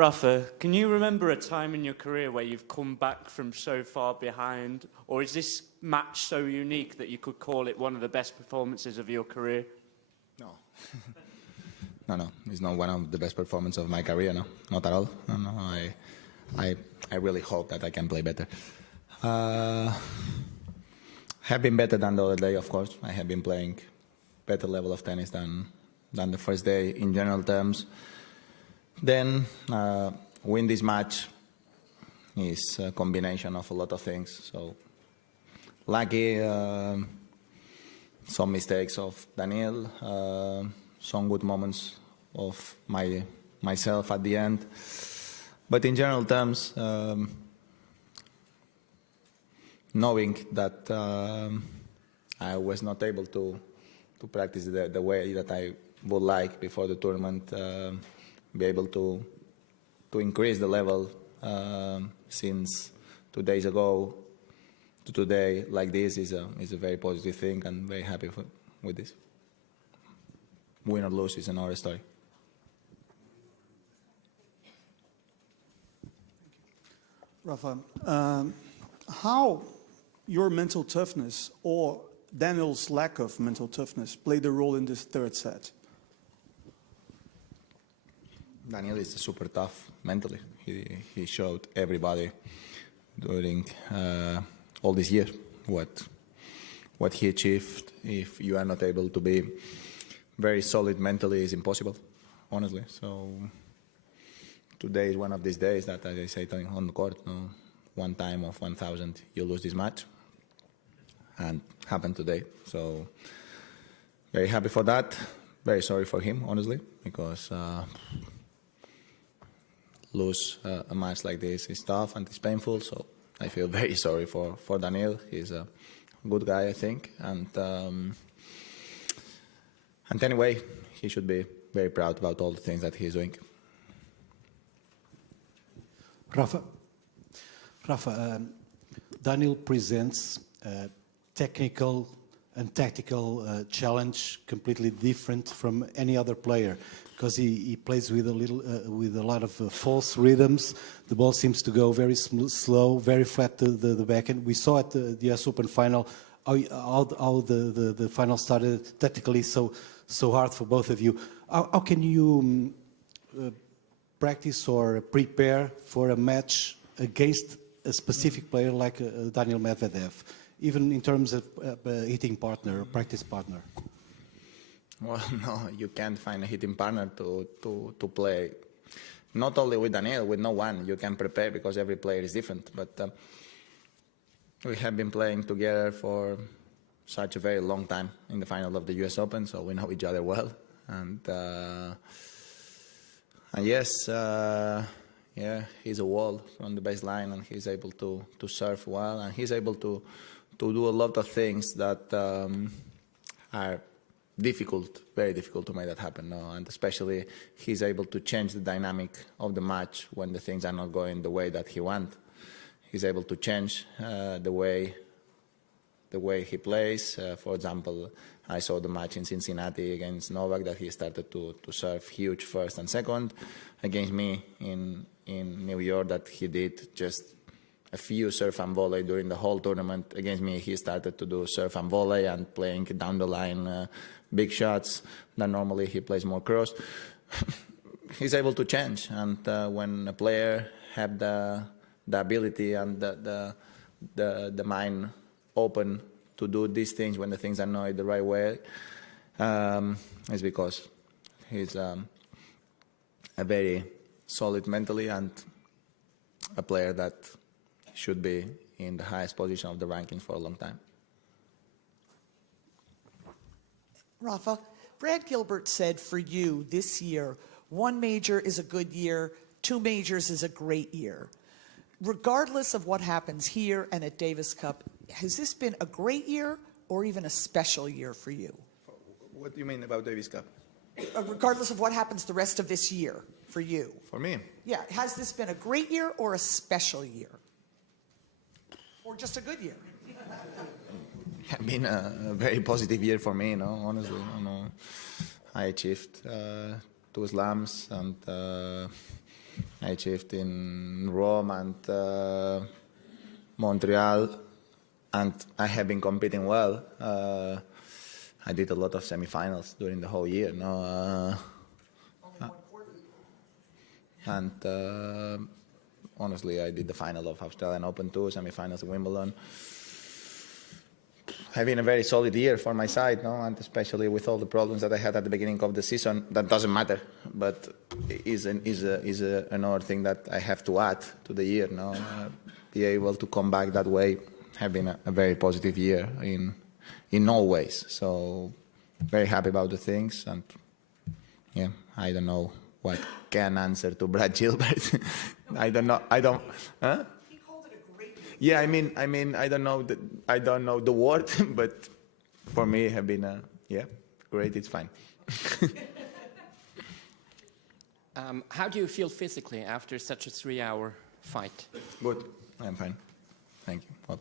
Rafa, can you remember a time in your career where you've come back from so far behind, or is this match so unique that you could call it one of the best performances of your career? No. No, it's not one of the best performances of my career, no, not at all. No, I really hope that I can play better. Have been better than the other day, of course. I have been playing better level of tennis than the first day in general terms. Then win this match is a combination of a lot of things. So lucky, some mistakes of Daniil, some good moments of myself at the end. But in general terms, knowing that I was not able to practice the way that I would like before the tournament, be able to increase the level since 2 days ago to today like this is a very positive thing, and very happy with this. Win or lose is another story. Rafa, how your mental toughness or Daniil's lack of mental toughness played a role in this third set? Daniil is super tough mentally. He showed everybody during all this year what he achieved. If you are not able to be very solid mentally, is impossible, honestly. So today is one of these days that, as I say on the court, one time of 1,000 you lose this match, and happened today. So very happy for that. Very sorry for him, honestly, because lose a match like this is tough and it's painful. So I feel very sorry for Daniil. He's a good guy, I think, and anyway, he should be very proud about all the things that he's doing. Rafa, Daniil presents a technical and tactical challenge completely different from any other player, because he plays with a lot of false rhythms. The ball seems to go very slow, very flat to the backhand. We saw at the US Open final how the final started tactically so hard for both of you. How can you practice or prepare for a match against a specific player like Daniil Medvedev, even in terms of hitting partner or practice partner? Well, no, you can't find a hitting partner to play. Not only with Daniil, with no one. You can prepare because every player is different. But we have been playing together for such a very long time in the final of the US Open, so we know each other well. And yes, yeah, he's a wall on the baseline, and he's able to serve well, and he's able to do a lot of things that are difficult, very difficult to make that happen. No? And especially he's able to change the dynamic of the match when the things are not going the way that he wants. He's able to change the way he plays. For example, I saw the match in Cincinnati against Novak that he started to serve huge first and second. Against me in New York, that he did just a few serve and volley during the whole tournament. Against me, he started to do serve and volley and playing down the line big shots that normally he plays more cross. He's able to change, and when a player have the ability and the mind open to do these things when the things are not the right way, it's because he's a very solid mentally and a player that should be in the highest position of the rankings for a long time. Rafa, Brad Gilbert said for you this year, 1 major is a good year, 2 majors is a great year. Regardless of what happens here and at Davis Cup, has this been a great year or even a special year for you? What do you mean about Davis Cup? Regardless of what happens the rest of this year for you. For me? Yeah, has this been a great year or a special year? Or just a good year? It's been a very positive year for me, honestly. I achieved 2 slams, and I achieved in Rome and Montreal, and I have been competing well. I did a lot of semifinals during the whole year. And honestly, I did the final of Australian Open too, semifinals of Wimbledon. Having a very solid year for my side, and especially with all the problems that I had at the beginning of the season. That doesn't matter, but is another thing that I have to add to the year. Be able to come back that way, have been a very positive year in all ways. So very happy about the things, and yeah, I don't know what can answer to Brad Gilbert. I don't know. Huh? He called it a great year. Yeah, I mean, I don't know the word, but for me, it have been great. It's fine. How do you feel physically after such a 3-hour fight? Good. I'm fine. Thank you. Well,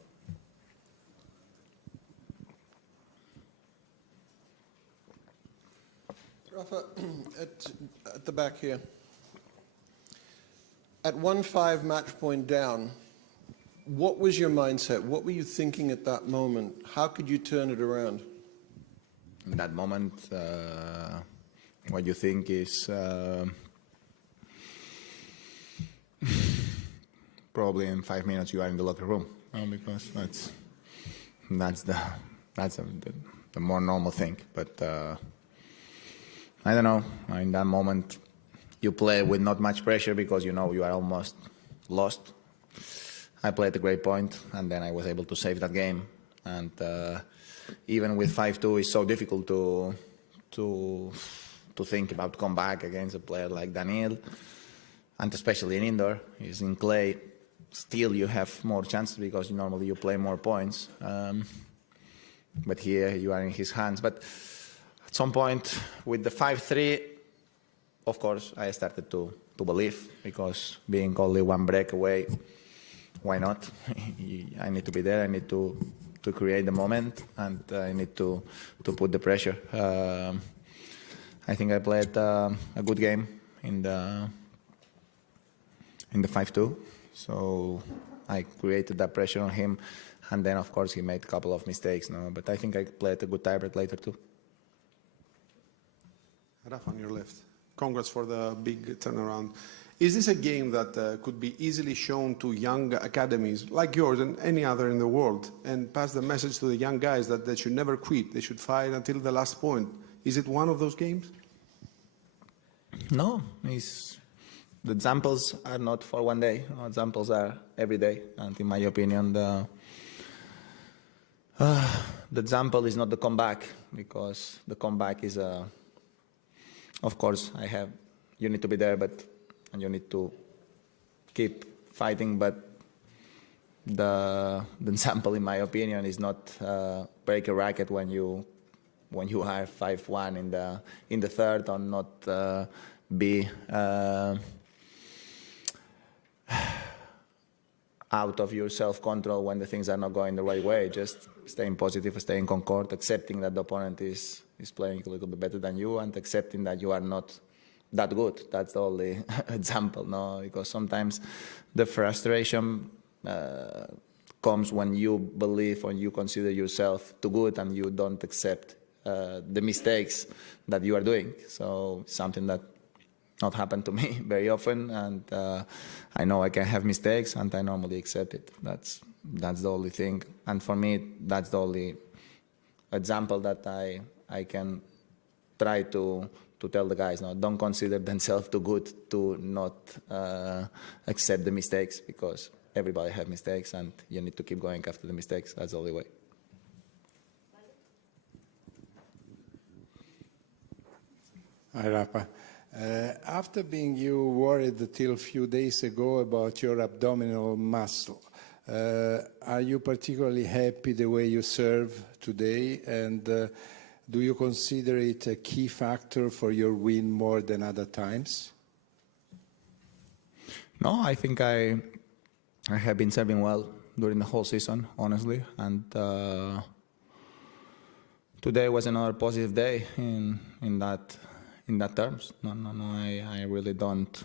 Rafa, at the back here. At 1-5 match point down, what was your mindset? What were you thinking at that moment? How could you turn it around? in that moment, what you think is probably in 5 minutes you are in the locker room, because that's the more normal thing. But I don't know. In that moment, you play with not much pressure because you know you are almost lost. I played a great point, and then I was able to save that game. And even with 5-2, it's so difficult to think about comeback against a player like Daniil, and especially in indoor. He's in clay. Still, you have more chances because normally you play more points. But here you are in his hands. But at some point with the 5-3, of course, I started to believe, because being only one break away, why not? I need to be there. I need to create the moment, and I need to put the pressure. I think I played a good game in the 5-2. So I created that pressure on him, and then of course he made a couple of mistakes. But I think I played a good tiebreak later too. Rafa, on your left. Congrats for the big turnaround. Is this a game that could be easily shown to young academies like yours and any other in the world, and pass the message to the young guys that they should never quit, they should fight until the last point? Is it one of those games? No, the examples are not for one day. Examples are every day, and in my opinion, the example is not the comeback, because the comeback is of course, you need to be there, and you need to keep fighting. But the example, in my opinion, is not break a racket when you are 5-1 in the third, or not be out of your self-control when the things are not going the right way. Just staying positive, staying concord, accepting that the opponent is playing a little bit better than you, and accepting that you are not that good. That's the only example, no? Because sometimes the frustration comes when you believe, when you consider yourself too good and you don't accept the mistakes that you are doing. So something that not happened to me very often, and I know I can have mistakes, and I normally accept it. That's the only thing, and for me, that's the only example that I can try to tell the guys. No, don't consider themselves too good to not accept the mistakes, because everybody has mistakes, and you need to keep going after the mistakes. That's the only way. Hi, Rafa. After being worried till a few days ago about your abdominal muscle, are you particularly happy the way you serve today? And do you consider it a key factor for your win more than other times? No, I think I have been serving well during the whole season, honestly. And today was another positive day in that terms. No, I really don't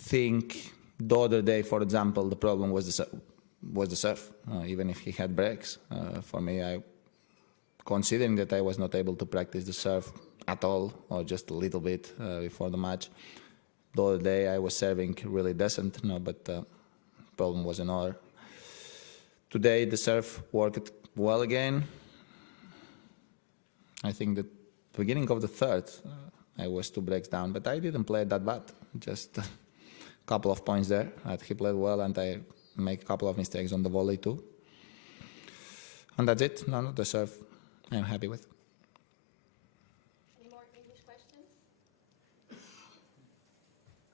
think the other day, for example, the problem was the serve, even if he had breaks. For me, considering that I was not able to practice the serve at all, or just a little bit before the match, the other day I was serving really decent, but the problem was another. Today the serve worked well again. I think that beginning of the third, I was 2 breaks down, but I didn't play that bad. Just a couple of points there. He played well, and I make a couple of mistakes on the volley too. And that's it. No, the serve I'm happy with. Any more English questions?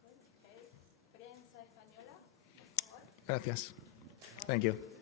Good. Okay. Prensa española, por favor. Gracias. Thank you.